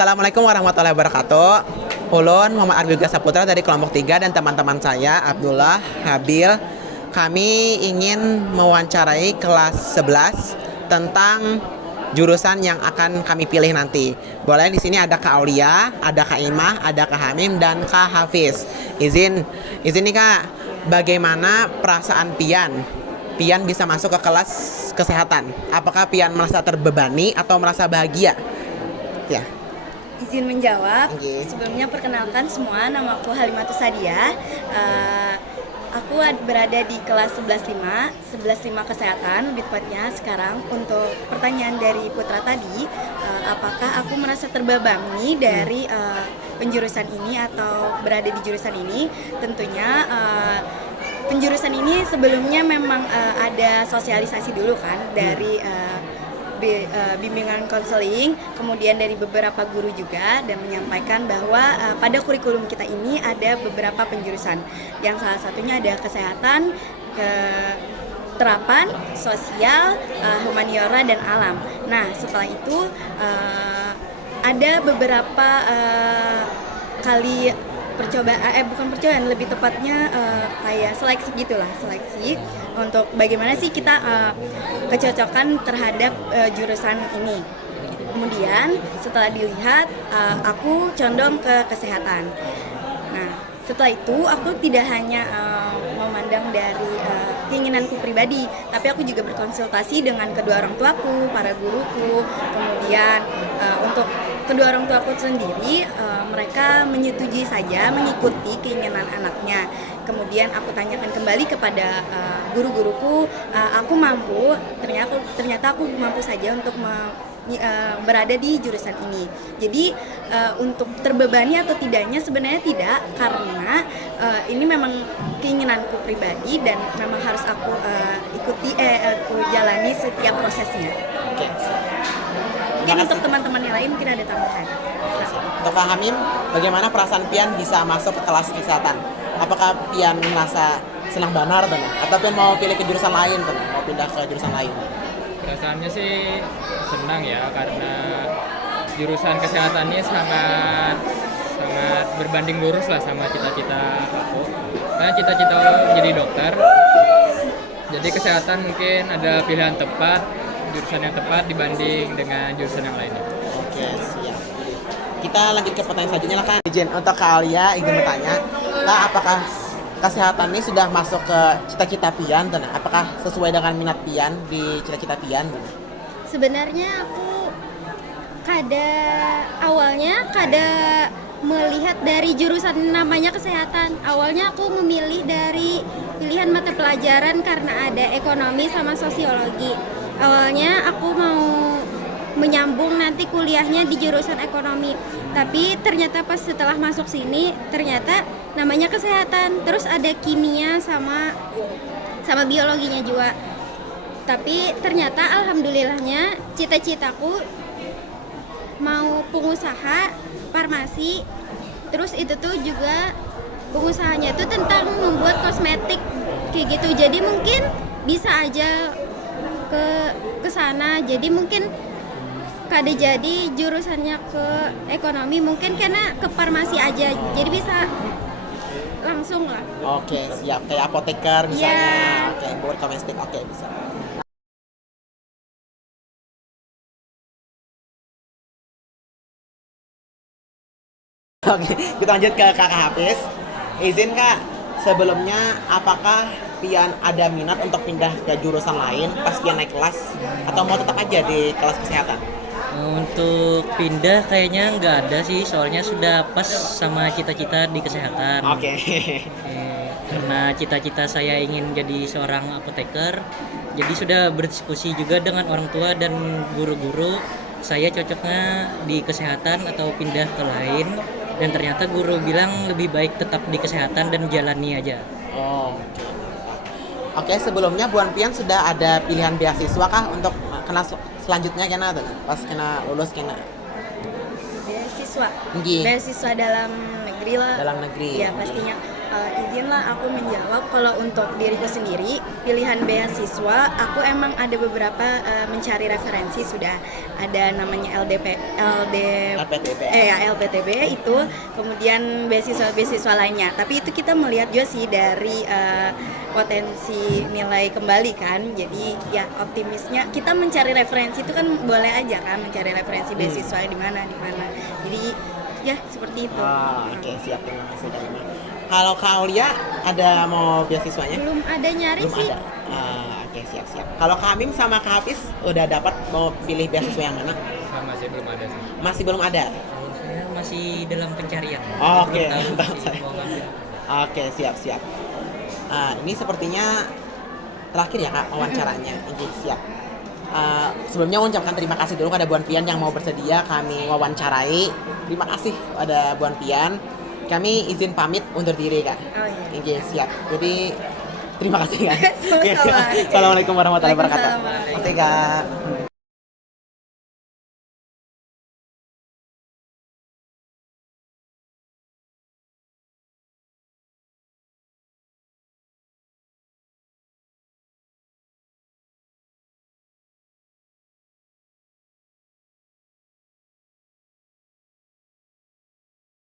Assalamualaikum warahmatullahi wabarakatuh. Ulun Muhammad Arbilga Saputra dari kelompok 3 dan teman-teman saya Abdullah, Habil. Kami ingin mewawancarai kelas 11 tentang jurusan yang akan kami pilih nanti. Boleh di sini ada Kak Aulia, ada Kak Imah, ada Kak Hamim dan Kak Hafiz. Izin nih Kak, bagaimana perasaan Pian? Pian bisa masuk ke kelas kesehatan. Apakah Pian merasa terbebani atau merasa bahagia? Ya. Izin menjawab. Okay. Sebelumnya perkenalkan semua, nama aku Halimatus Sadiah. Aku berada di kelas 11.5 kesehatan, lebih tepatnya sekarang. Untuk pertanyaan dari Putra tadi, apakah aku merasa terbebani dari penjurusan ini atau berada di jurusan ini? Tentunya penjurusan ini sebelumnya memang ada sosialisasi dulu kan dari bimbingan konseling, kemudian dari beberapa guru juga, dan menyampaikan bahwa pada kurikulum kita ini ada beberapa penjurusan, yang salah satunya ada kesehatan, terapan, sosial, humaniora, dan alam. Nah, setelah itu ada beberapa kali bukan percobaan, lebih tepatnya kayak seleksi gitulah, seleksi untuk bagaimana sih kita kecocokan terhadap jurusan ini. Kemudian setelah dilihat, aku condong ke kesehatan. Nah, setelah itu aku tidak hanya memandang dari keinginanku pribadi, tapi aku juga berkonsultasi dengan kedua orang tuaku, para guruku. Kemudian untuk kedua orang tuaku sendiri, mereka menyetujui saja mengikuti keinginan anaknya. Kemudian aku tanyakan kembali kepada guru-guruku, aku mampu, ternyata aku mampu saja untuk berada di jurusan ini. Jadi untuk terbebani atau tidaknya sebenarnya tidak, karena ini memang keinginanku pribadi dan memang harus aku aku jalani setiap prosesnya. Oke. Mungkin untuk teman-teman yang lain mungkin ada tambahan. Untuk Kak Hamim, bagaimana perasaan Pian bisa masuk ke kelas kesehatan? Apakah Pian merasa senang banar atau Pian mau pilih ke jurusan lain, mau pindah ke jurusan lain? Perasaannya sih senang ya, karena jurusan kesehatan ini sangat berbanding lurus lah sama cita-cita aku. Karena cita-cita aku jadi dokter, jadi kesehatan mungkin ada pilihan tepat, jurusan yang tepat dibanding dengan jurusan yang lainnya. Oke, siap. Kita lanjut ke pertanyaan selanjutnya lah Kak. Izin untuk Kak Alia, izin bertanya, Kak, apakah kesehatan ini sudah masuk ke cita-cita Pian? Apakah sesuai dengan minat Pian di cita-cita Pian? Sebenarnya aku awalnya melihat dari jurusan namanya kesehatan. Awalnya aku memilih dari pilihan mata pelajaran karena ada ekonomi sama sosiologi. Awalnya aku mau menyambung nanti kuliahnya di jurusan ekonomi, tapi ternyata pas setelah masuk sini ternyata namanya kesehatan, terus ada kimia sama biologinya juga. Tapi ternyata alhamdulillahnya cita-citaku mau pengusaha farmasi, terus itu tuh juga pengusahanya tuh tentang membuat kosmetik kayak gitu, jadi mungkin bisa aja ke sana. Jadi mungkin kada jadi jurusannya ke ekonomi, mungkin karena ke farmasi aja, jadi bisa langsung lah. Oke, siap. Kayak apoteker misalnya. Yeah. Oke, buat domestik. Oke, bisa. Oke, kita lanjut ke Kakak Hafiz. Izin Kak, sebelumnya apakah Pian ada minat untuk pindah ke jurusan lain pas Pian naik kelas, atau mau tetap aja di kelas kesehatan? Untuk pindah kayaknya nggak ada sih, soalnya sudah pas sama cita-cita di kesehatan. Oke. Karena cita-cita saya ingin jadi seorang apoteker, jadi sudah berdiskusi juga dengan orang tua dan guru-guru, saya cocoknya di kesehatan atau pindah ke lain, dan ternyata guru bilang lebih baik tetap di kesehatan dan jalani aja. Oh, oke, sebelumnya Buan Pian sudah ada pilihan beasiswa kah untuk kena selanjutnya kena tuh? Pas kena lulus kena Beasiswa. Nggih. Beasiswa dalam negeri negeri lah. Dalam negeri. Ya pastinya. Izinlah aku menjawab. Kalau untuk diriku sendiri, pilihan beasiswa aku emang ada beberapa mencari referensi, sudah ada namanya LPTB. LPTB itu, kemudian beasiswa lainnya. Tapi itu kita melihat juga sih dari potensi nilai kembali kan. Jadi ya optimisnya kita mencari referensi itu kan boleh aja kan, mencari referensi beasiswa di mana. Jadi ya seperti itu. Oke, siap, terima kasih Kak Ima. Kalau Kak Aulia ada mau beasiswanya? Belum ada nyari Belum sih. ada. Oke, siap. Kalau Kak Amim sama Kak Hafiz udah dapat mau pilih beasiswa yang mana? Sama sih belum ada sih. Masih belum ada. Kalau saya masih dalam pencarian. Oke, Belum tahu mantap, sih saya. mau ngambil. Oke, siap. Ini sepertinya terakhir ya Kak wawancaranya. Oke, siap. Sebelumnya mengucapkan terima kasih dulu kepada Bu Pian yang mau bersedia kami wawancarai. Terima kasih pada Bu Pian. Kami izin pamit undur diri Kak. Oh iya. Oke, siap. Jadi terima kasih Kak. Sama-sama. Assalamualaikum warahmatullahi wabarakatuh. Waalaikumsalam. Oke Kak.